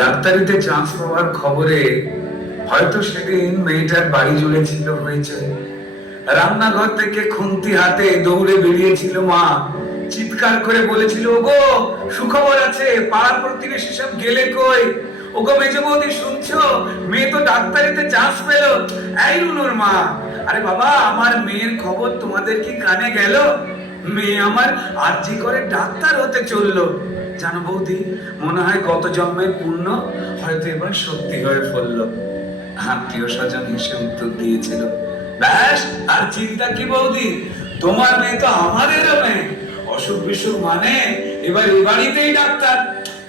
ডাক্তারিতে chance পাওয়ার খবরে হয়তো সেদিন মেয়েটার বাড়ি জুড়ে ছিল হয়েছে। রান্নাঘর থেকে খুন্তি হাতে দৌড়ে বেরিয়েছিল মা, চিৎকার করে বলেছিল, ওগো সুখবর আছে, পাড়ার প্রতিবেশী সব গেলে কই? ওগো মেজো বৌদি শুনছো, মেয়ে তো ডাক্তারিতে চান্স পেল। এই রুনুর মা, আরে বাবা আমার মেয়ের খবর তোমাদের কি কানে গেল? মেয়ে আমার আরজি করে ডাক্তার হতে চললো। জানো বৌদি, মনে হয় গত জন্মের পুণ্য হয়তো এবার সত্যি হয়ে পড়লো। আত্মীয় স্বজন হেসে উত্তর দিয়েছিল, ব্যাস আর চিন্তা কি বৌদি, তোমার মেয়ে তো আমাদেরও মেয়ে, অসুখ বিসুখ মানে এবার এ বাড়িতেই ডাক্তার।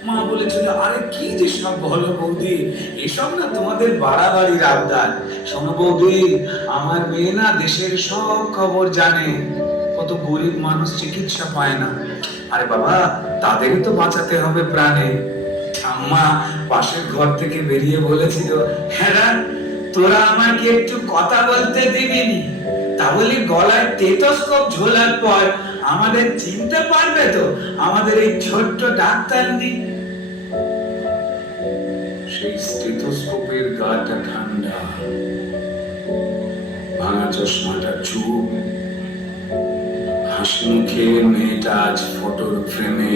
মা বলেছিল, আরে কি যে সব বলো বৌদি, এসব না তোমাদের বাড়াবাড়ির আবদার। শোনো বৌদি, আমার মেয়ে না দেশের সব খবর জানে, কত গরিব মানুষ চিকিৎসা পায় না। আরে বাবা তাদেরই তো বাঁচাতে হবে প্রাণে। আম্মা পাশের ঘর থেকে বেরিয়ে বলেছিল, হ্যাঁ তোরা আমাকে একটু কথা বলতে দিবিনি? তাহলে গলায় স্টেথোস্কোপ ঝোলার পর আমাদের চিনতে পারবে তো, আমাদের এই ছোট্ট ডাক্তার নেই। সেই স্টেথোস্কোপের গাটা ঠান্ডা, ভাঙা চশমাটা চুপ, হাসি মুখে মেয়েটা আজ ফটোর ফ্রেমে,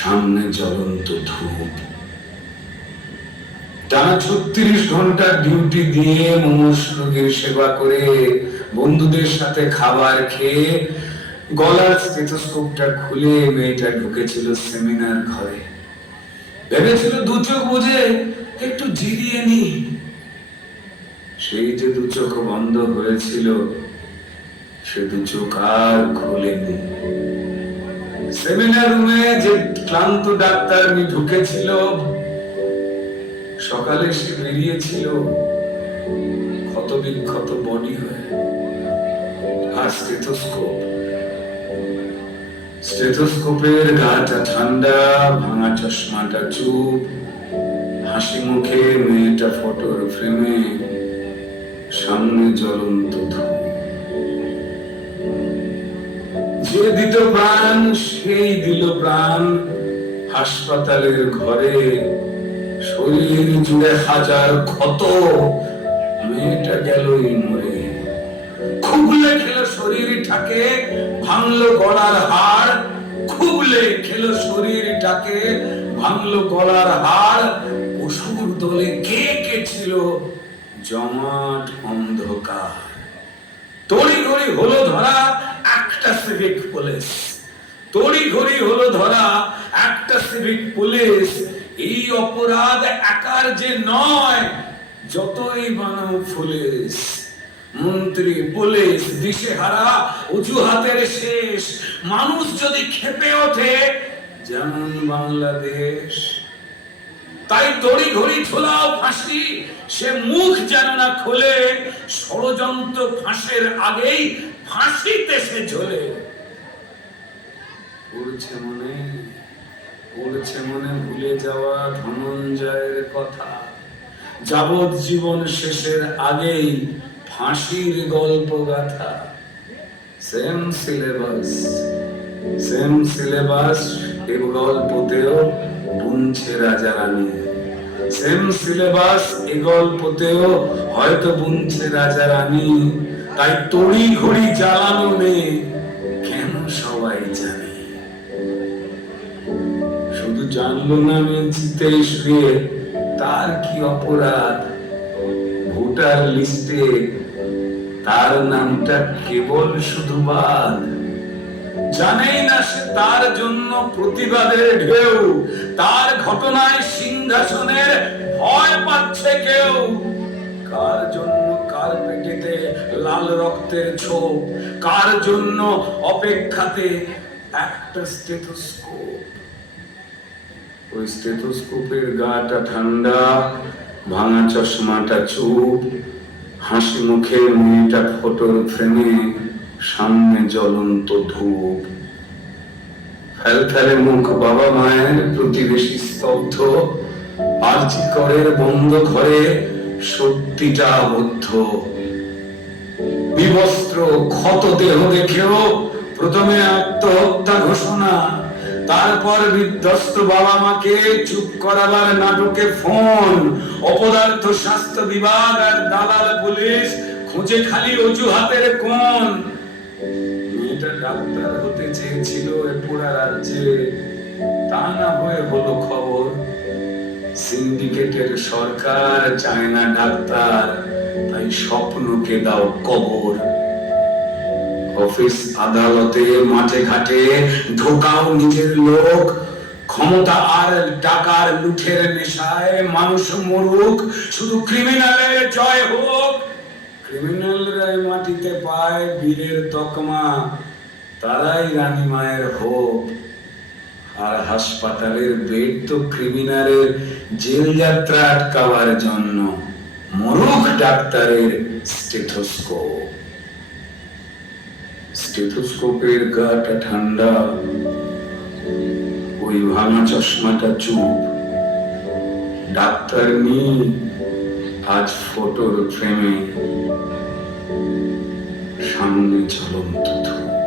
সামনে জ্বলন্ত ধূপ। টানা 36 ঘন্টার ডিউটি দিয়ে মুমূর্ষ রোগীর সেবা করে, বন্ধুদের সাথে খাবার খেয়ে, গলার স্টেথোস্কোপটা খুলে মেয়েটা ঢুকেছিল সেমিনার ঘরে। ভেবেছিল দু চোখ বুঝে একটু জিরিয়ে নি। সেই যে দু চোখ বন্ধ হয়েছিল, সে দু চোখ আর খুলেনি। সেমিনার রুমে যে ক্লান্ত ডাক্তার ঢুকেছিল, সকালে সে বেরিয়েছিল ক্ষত বিক্ষত বডি হয়ে। আর স্টেথোস্কোপের গাটা ঠান্ডা, ভাঙা চশমাটা চুপ, হাসি মুখে মেয়েটা ফটোর ফ্রেমে, সামনে জ্বলন্ত ধূপ। যে দিত প্রাণ সেই দিল প্রাণ হাসপাতালের ঘরে। শরীর জুড়ে হাজার ক্ষত, মেয়েটা গেলই মরে। খুবলে খেলো শরীরটাকে, ভাঙলো গলার হাড়। খুবলে খেলো শরীরটাকে, ভাঙলো গলার হাড়। পশুর দলে কে কে ছিল, জমাট অন্ধকার। তড়িঘড়ি হলো ধরা একটা সিভিক পুলিশ, তড়িঘড়ি হলো ধরা একটা সিভিক পুলিশ। এই অপরাধ একার যে নয়, যতই বানাও পুলিশ, মন্ত্রী পুলিশ দিশেহারা, অজুহাতের শেষ। মানুষ যদি ক্ষেপে ওঠে যেমন বাংলাদেশ, তাই তড়িঘড়ি ঝোলাও ফাঁসি, সে মুখ যেন না খোলে। ষড়যন্ত্র ফাঁসের আগেই ফাঁসিতে সে ঝোলে। পড়ছে মনে, পড়ছে মনে ভুলে যাওয়া ধনঞ্জয়ের কথা। যাবজ্জীবন শেষের আগেই ফাঁসির গল্প গাথা। সেম সিলেবাস, সেম সিলেবাস এ গল্পতেও বুনছে রাজা রানী। সেম সিলেবাস এ গল্পতেও হয়তো বুনছে রাজা রানী। তাই তড়ি ঘড়ি জ্বালানো নেই, কেন সবাই জানে। শুধু জানলো না মেঝেতে শুয়ে তার কি অপরাধ। ভোটার লিস্টে তার নামটা কেবল শুধু বাদ। জানেই না সে তার জন্য প্রতিবাদের ঢেউ, তার ঘটনায় সিংহাসনের ভয় পাচ্ছে কেউ। কার জন্য কার পেটেতে লাল রক্তের ছোপ, কার জন্য অপেক্ষাতে একটা স্টেথোস্কোপ। ওই স্টেথোস্কোপের গাটা ঠান্ডা, ভাঙা চশমাটা চুপ, হাসি মুখে মেয়েটা ফটোর ফ্রেমে, সামনে জ্বলন্ত ধূপ। ফেলফেলে মুখ বাবা মায়ের, প্রতিবেশী স্তব্ধ। আরজি করের বন্ধ ঘরে সত্যিটা আবদ্ধ। বিবস্ত্র ক্ষত দেহ দেখেও প্রথমে আত্মহত্যা ঘোষণা, তারপর বিধ্বস্ত বাবা মাকে চুপ করাবার নাটকে ফোন, অপদার্থ স্বাস্থ্য বিভাগ আর দালাল পুলিশ খুঁজে খালি অজুহাতের কোন। মেয়েটা ডাক্তার হতে চেয়েছিল এ পোড়া রাজ্যে, তা না হয়ে হলো খবর সিন্ডিকেটের সরকার চায় না ডাক্তার, তাই স্বপ্নকে দাও কবর। অফিস আদালতে মাঠে ঘাটে ঢোকাও নিজের লোক, ক্ষমতা আর টাকার লুঠের নেশায় মানুষ মরুক, শুধু ক্রিমিনালের জয় হোক। ক্রিমিনালরাই মাটিতে পায় বীরের তকমা, তারাই রানী মায়ের হোক। আর হাসপাতালের বেড তো ক্রিমিনালের জেল যাত্রা আটকাবার জন্য, মরুক ডাক্তারের স্টেথোস্কোপ। স্টেথোস্কোপের গাটা ঠান্ডা, ওই ভাঙা চশমাটা চুপ। ডাক্তার নি আজ ফটোর ফ্রেমে, সামনে চলন্ত ধূপ।